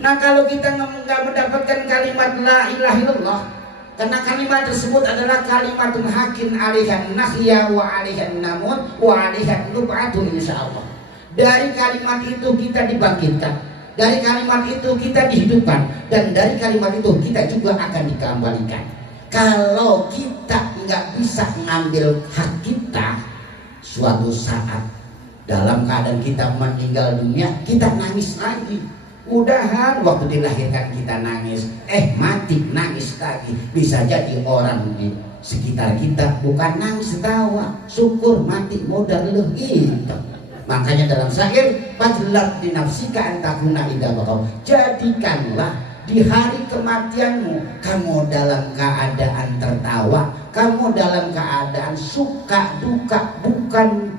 Nah kalau kita nggak mendapatkan kalimat la ilaha illallah, karena kalimat tersebut adalah kalimatun hakin alihan nahya wa alihan namun wa alihan nub'atun insyaallah. Dari kalimat itu kita dibangkitkan, dari kalimat itu kita dihidupkan, dan dari kalimat itu kita juga akan dikembalikan. Kalau kita nggak bisa ngambil hak kita, suatu saat dalam keadaan kita meninggal dunia, kita nangis lagi. Udahan waktu dilahirkan kita nangis, mati nangis lagi. Bisa jadi orang di sekitar kita bukan nangis tawa, syukur mati modal gitu. Makanya dalam syair, fajlab di nafsika antakuna indah bakau, jadikanlah di hari kematianmu kamu dalam keadaan tertawa, kamu dalam keadaan suka duka, bukan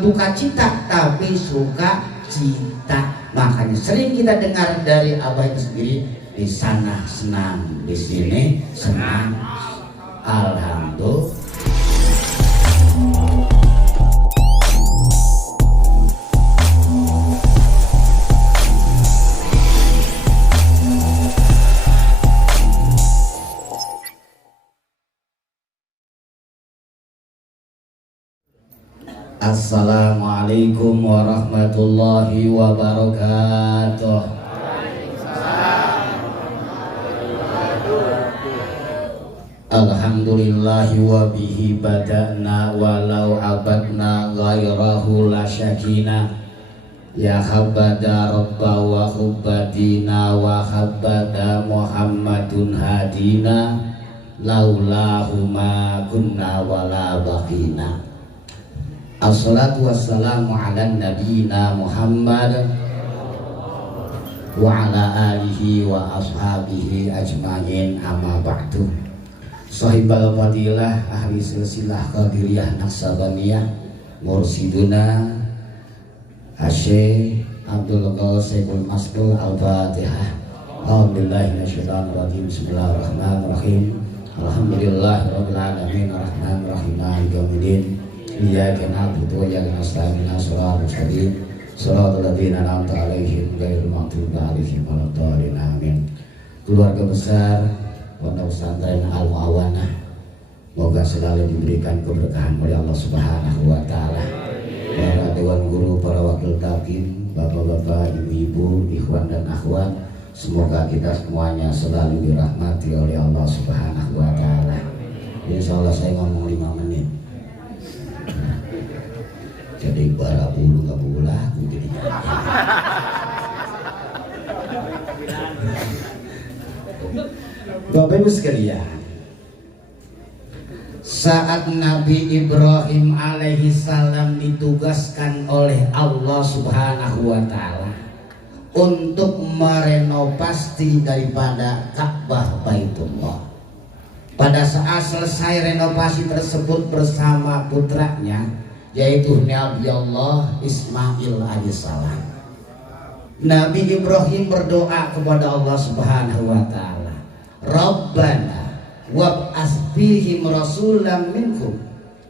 duka cita tapi suka cita. Makanya sering kita dengar dari Abah itu sendiri, di sana senang, di sini senang. Alhamdulillah. Assalamualaikum warahmatullahi wabarakatuh. Alhamdulillahi wa bihi bada'na walau abadna ghairahu la syakina. Ya habada rabba wa hubbadina wa habada Muhammadun hadina, laulahu ma kunna wala baqina. Assalatu wassalamu ala nabiyina Muhammad wa ala alihi wa ashabihi ajma'in, amma ba'du. Sahibal fadilah ahli silsilah qadiriyah naqsabaniyah mursiduna Syekh Abdul Qasimul Mas'ul al-Fatihah. A'udzubillahi minasyaitonir rajim. Bismillahirrahmanirrahim. Alhamdulillahirabbil alamin arrahmanir rahim maliki yaumiddin. Iyyaka na'budu wa iyyaka nasta'in ihdinas mustaqim shiratal ladzina an'amta 'alaihim ghairil maghdubi 'alaihim waladdallin. Amin. Keluarga besar Pondok Pesantren Al Mu'awanah, semoga selalu diberikan keberkahan oleh Allah Subhanahu wa taala. Para dewan guru, para wakil takim, bapak-bapak, ibu-ibu, ikhwan dan akhwat, semoga kita semuanya selalu dirahmati oleh Allah Subhanahu wa taala. Insyaallah saya ngomong 5 menit. Jadi para bulu gak bulu lagu jadinya. Bapak Ibu sekalian, saat Nabi Ibrahim alaihi salam ditugaskan oleh Allah Subhanahu wa taala untuk merenovasi daripada Ka'bah Baitullah. Pada saat selesai renovasi tersebut bersama putranya, yaitu Nabi Allah Ismail alaihissalam, Nabi Ibrahim berdoa kepada Allah Subhanahu wa taala, Rabbana wab'ats fihim rasulan minhum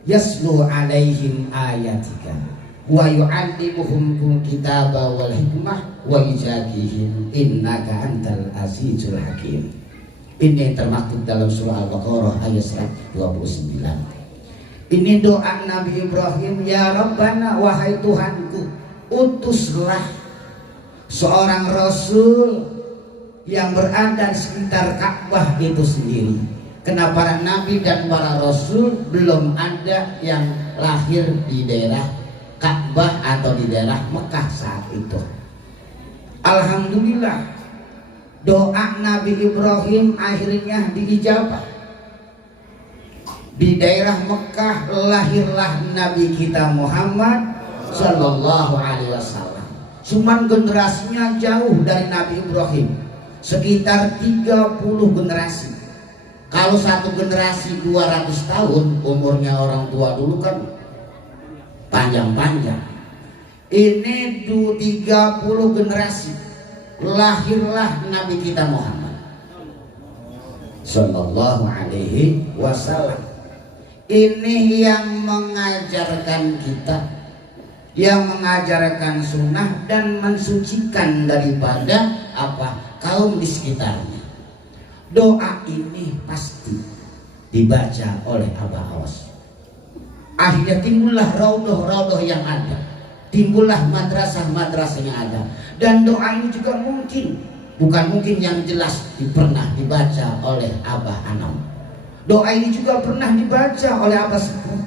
yaslu alaihim ayatika wa yu'allimuhum kitaba wal hikmah wa yuzakihim innaka antal azizul hakim. Ini termaktub dalam surah Al-Baqarah ayat 129. Ini doa Nabi Ibrahim, ya Rabbana, wahai Tuhanku, utuslah seorang rasul yang berada di sekitar Ka'bah itu sendiri. Karena para nabi dan para rasul belum ada yang lahir di daerah Ka'bah atau di daerah Mekah saat itu. Alhamdulillah, doa Nabi Ibrahim akhirnya diijabah. Di daerah Mekah lahirlah Nabi kita Muhammad Sallallahu Alaihi Wasallam. Cuman generasinya jauh dari Nabi Ibrahim, sekitar 30 generasi. Kalau satu generasi 200 tahun, umurnya orang tua dulu kan panjang-panjang. Ini 30 generasi lahirlah Nabi kita Muhammad Sallallahu Alaihi Wasallam. Ini yang mengajarkan kita yang mengajarkan sunnah dan mensucikan daripada kaum di sekitarnya. Doa ini pasti dibaca oleh Abah Awas. Akhirnya timbullah raudhah-raudhah yang ada, timbullah madrasah-madrasah yang ada. Dan doa ini juga bukan mungkin yang jelas pernah dibaca oleh Abah Anam. Doa ini juga pernah dibaca oleh Abah Sepuh.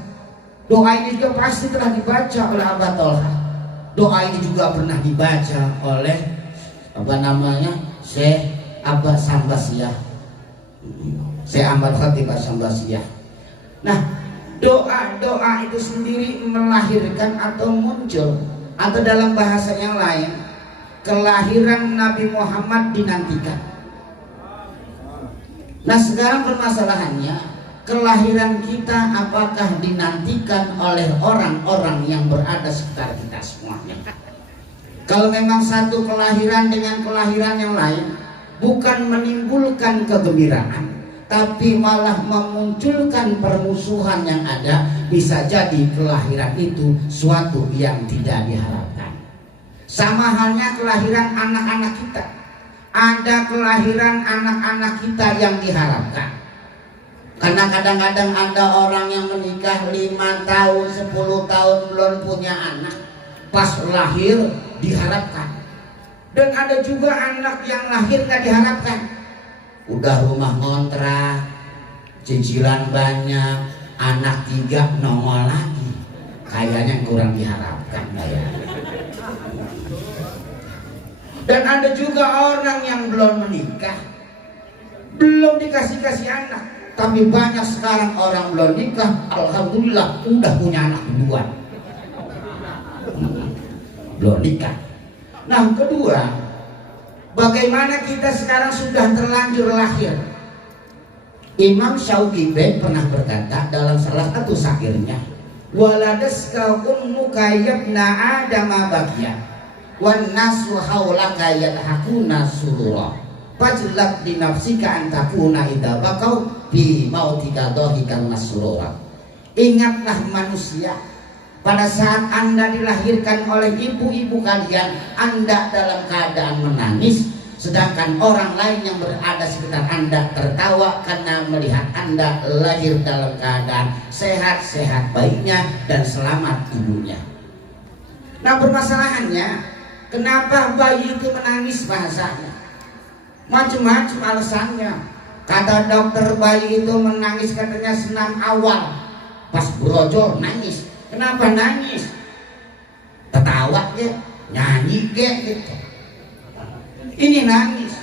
Doa ini juga pasti telah dibaca oleh Abah Tolha. Doa ini juga pernah dibaca oleh Syekh Abah Sambasiyah, Syekh Ahmad Khatib Sambasiyah. Nah, doa-doa itu sendiri melahirkan atau muncul, atau dalam bahasa yang lain, kelahiran Nabi Muhammad dinantikan. Nah, sekarang permasalahannya, kelahiran kita apakah dinantikan oleh orang-orang yang berada sekitar kita semuanya? Kalau memang satu kelahiran dengan kelahiran yang lain bukan menimbulkan kegembiraan, tapi malah memunculkan permusuhan yang ada, bisa jadi kelahiran itu suatu yang tidak diharapkan. Sama halnya kelahiran anak-anak kita. Ada kelahiran anak-anak kita yang diharapkan. Karena kadang-kadang ada orang yang menikah 5 tahun, 10 tahun belum punya anak, pas lahir diharapkan. Dan ada juga anak yang lahir gak diharapkan. Udah rumah ngontrak, cicilan banyak, anak 3 nongol lagi. Kayaknya kurang diharapkan ya. Dan ada juga orang yang belum menikah, belum dikasih anak, tapi banyak sekarang orang belum nikah, alhamdulillah udah punya anak duluan. Belum nikah. Nah, kedua, bagaimana kita sekarang sudah terlanjur lahir? Imam Syauqi pernah berkata dalam salah satu syairnya, waladaska ummuka yabna adama bagya wan nasu haulaka yadhakuna surura fajlab di nafsika antakuna idza bakau bi mautika dhahikan masrura. Ingatlah manusia, pada saat Anda dilahirkan oleh ibu-ibu kalian, Anda dalam keadaan menangis, sedangkan orang lain yang berada sekitar Anda tertawa karena melihat Anda lahir dalam keadaan sehat-sehat baiknya dan selamat ibunya. Nah, permasalahannya, kenapa bayi itu menangis bahasanya? Macam-macam alasannya. Kata dokter, bayi itu menangis katanya senam awal, pas brojol nangis. Kenapa nangis? Ketawa ya, nyanyi gitu. Ini nangis.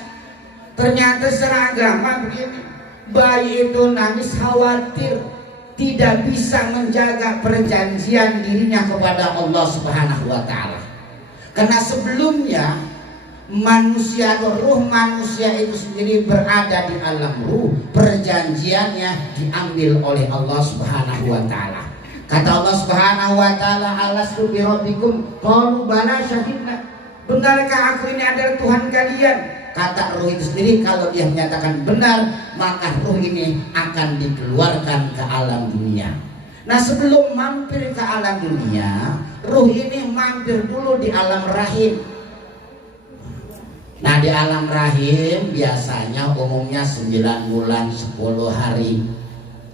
Ternyata secara agama begini, bayi itu nangis khawatir tidak bisa menjaga perjanjian dirinya kepada Allah Subhanahu wa Ta'ala. Karena sebelumnya manusia atau ruh manusia itu sendiri berada di alam ruh, perjanjiannya diambil oleh Allah Subhanahu wa Ta'ala. Kata Allah Subhanahu wa Ta'ala, alastu bi rabbikum qalu bala syahidna. Benarkah aku ini adalah Tuhan kalian? Kata ruh itu sendiri, kalau dia menyatakan benar, maka ruh ini akan dikeluarkan ke alam dunia. Nah, sebelum mampir ke alam dunia, ruh ini mampir dulu di alam rahim. Nah, di alam rahim biasanya umumnya 9 bulan 10 hari,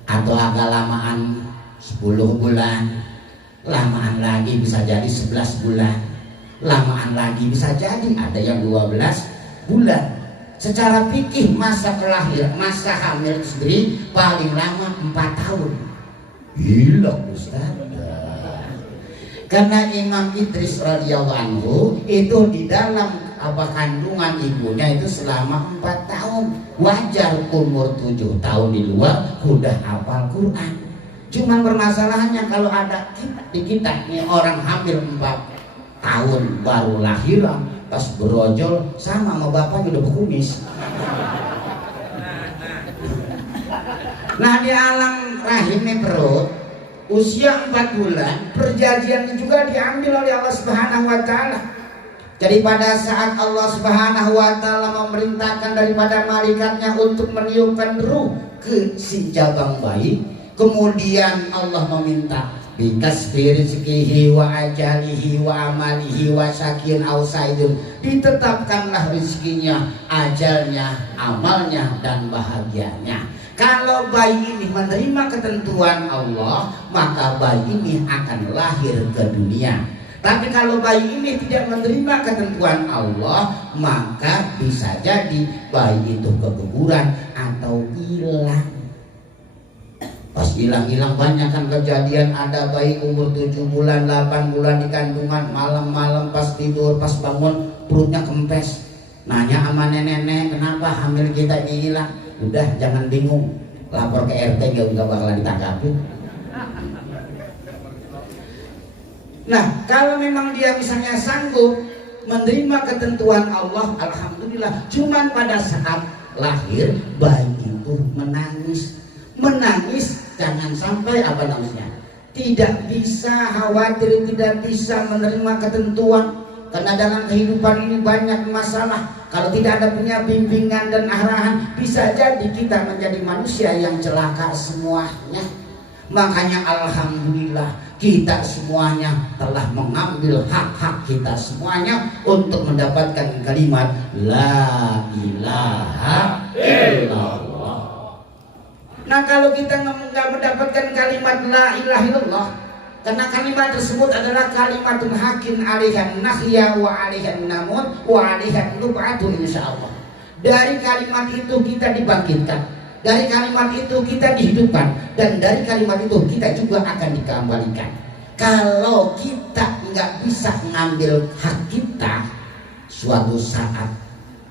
atau agak lamaan 10 bulan, lamaan lagi bisa jadi 11 bulan, lamaan lagi bisa jadi ada yang 12 bulan. Secara fikih masa masa hamil sendiri paling lama 4 tahun. Gila Ustaz. Karena Imam Idris radhiyallahu anhu itu di dalam kandungan ibunya itu selama 4 tahun. Wajar umur 7 tahun di luar udah hafal Quran. Cuman permasalahannya kalau ada kita nih orang hamil 4 tahun baru lahiran, pas berojol sama bapaknya udah berkumis. Nah, di alam rahim nih perut, usia 4 bulan, perjanjian juga diambil oleh Allah Subhanahu wa Ta'ala. Jadi pada saat Allah Subhanahu wa Ta'ala memerintahkan daripada malaikatnya untuk meniupkan ruh ke si jabang bayi, kemudian Allah meminta bikasbi rizkihi wa ajalihi wa amalihi wa syakin aw saidun, ditetapkanlah rizkinya, ajalnya, amalnya, dan bahagianya. Kalau bayi ini menerima ketentuan Allah, maka bayi ini akan lahir ke dunia. Tapi kalau bayi ini tidak menerima ketentuan Allah, maka bisa jadi bayi itu kekuburan atau hilang. Pas hilang-hilang banyak kan kejadian, ada bayi umur 7 bulan, 8 bulan di kandungan, malam-malam pas tidur, pas bangun perutnya kempes. Nanya sama nenek-nenek, kenapa hamil kita ini hilang? Udah, jangan bingung, lapor ke RT, gak bakalan ditangkapin. Nah, kalau memang dia misalnya sanggup menerima ketentuan Allah, alhamdulillah. Cuman pada saat lahir bayi itu menangis, jangan sampai apa namanya, tidak bisa khawatir, tidak bisa menerima ketentuan. Karena dalam kehidupan ini banyak masalah. Kalau tidak ada punya bimbingan dan arahan, bisa jadi kita menjadi manusia yang celaka semuanya. Makanya alhamdulillah kita semuanya telah mengambil hak-hak kita semuanya untuk mendapatkan kalimat La ilaha illallah. Nah, kalau kita nggak mendapatkan kalimat La ilaha illallah, karena kalimat tersebut adalah kalimatun hakin alihan nahya wa alihan namun wa alihan nub'atu insyaallah. Dari kalimat itu kita dibangkitkan, dari kalimat itu kita dihidupkan, dan dari kalimat itu kita juga akan dikembalikan. Kalau kita nggak bisa mengambil hak kita, suatu saat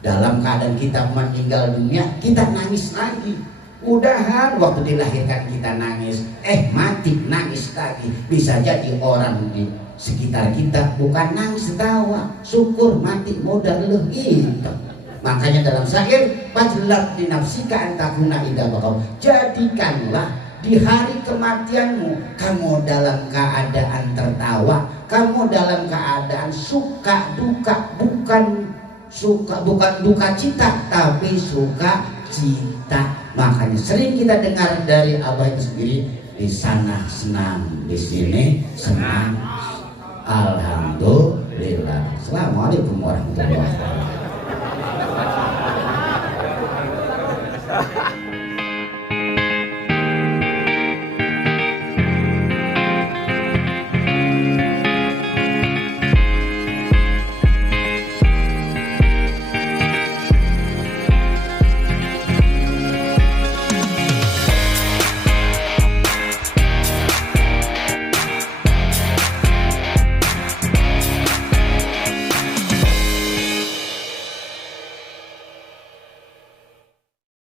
dalam keadaan kita meninggal dunia, kita nangis lagi. Udahan waktu dilahirkan kita nangis, mati nangis lagi. Bisa jadi orang di sekitar kita bukan nangis tawa, syukur mati modal itu. Makanya dalam syair, fajlab li nafsika antakuna idza baqaw, jadikanlah di hari kematianmu kamu dalam keadaan tertawa, kamu dalam keadaan suka duka, bukan duka cita tapi suka cita. Makanya sering kita dengar dari Abah itu sendiri, di sana senang, di sini senang. Alhamdulillah. Assalamualaikum warahmatullahi wabarakatuh.